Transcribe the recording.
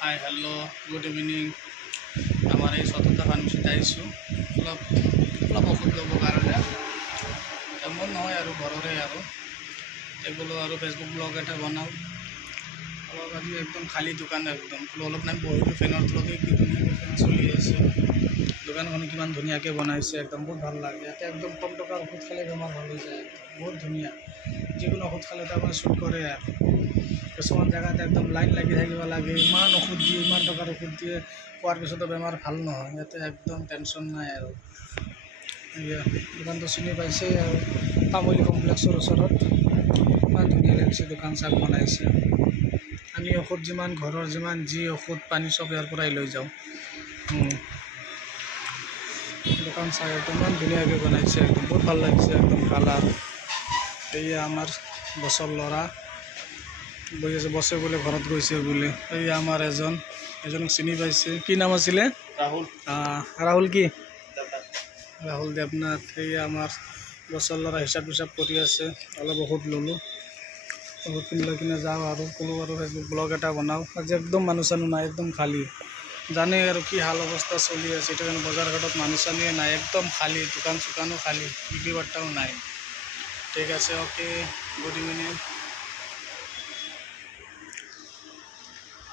Hi hello' good evening. আমাৰ এই চতুৰ্থ ফাৰ্মাচীত আহিছোঁ অলপ ঔষধ ল'বৰ কাৰণে। মোৰ নহয় আৰু ঘৰৰে আৰু এইবোলো আৰু ফেচবুক ব্লগ এটা বনাওঁ। অলপ আজি একদম খালী দোকান, একদম অলপ টাইম বহিলোঁ ফেনৰ তলতে। কি ধুনীয়াকৈ ফেন চলি আছে। দোকানখন কিমান ধুনীয়াকৈ বনাইছে, একদম বহুত ভাল লাগে। ইয়াতে একদম কম টকাৰ ঔষধ খালে বেমাৰ ভাল হৈ যায়, বহুত ধুনীয়া। যিকোনো ঔষধ খালে তাৰমানে শ্বুট কৰে আৰু কিছুমান জেগাত একদম লাইন লাগি থাকিব লাগে, ইমান ঔষধ দিয়ে, ইমান টকাৰ ঔষধ দিয়ে, খোৱাৰ পিছতো বেমাৰ ভাল নহয়। ইয়াতে একদম টেনশ্যন নাই আৰু। দোকানটো চিনি পাইছেই আৰু, তামুলী কমপ্লেক্সৰ ওচৰত। ইমান ধুনীয়া লাগিছে, দোকান চাক বনাইছে। আমি ঔষধ যিমান ঘৰৰ যিমান যি ঔষধ পানী চব ইয়াৰ পৰাই লৈ যাওঁ। দোকান চাই একদম ইমান ধুনীয়াকৈ বনাইছে, একদম বহুত ভাল লাগিছে, একদম কালাৰ। এইয়া আমাৰ বছৰ ল'ৰা বহি আছে, বছে বোলে ঘৰত গৈছে বোলে। এই আমাৰ এজনক চিনি পাইছে। কি নাম আছিলে? ৰাহুল। ৰাহুল কি? ৰাহুল দেৱনাথ। এই আমাৰ বছৰ ল'ৰা হিচাপ কৰি আছে। অলপ ঔষধ ল'লোঁ, ঔষধখিনি লৈ কিনে যাওঁ আৰু ক'লোঁ আৰু ফেচবুক ব্লগ এটা বনাওঁ। আজি একদম মানুহ চানুহ নাই, একদম খালী। জানেই আৰু কি হাল অৱস্থা চলি আছে, সেইটো কাৰণে বজাৰ ঘাটত মানুহ চানুহে নাই, একদম খালী। দোকান চোকানো খালী, বিক্ৰী বাৰ্তাও নাই। ঠিক আছে, অ'কে, গুড ইভিনিং।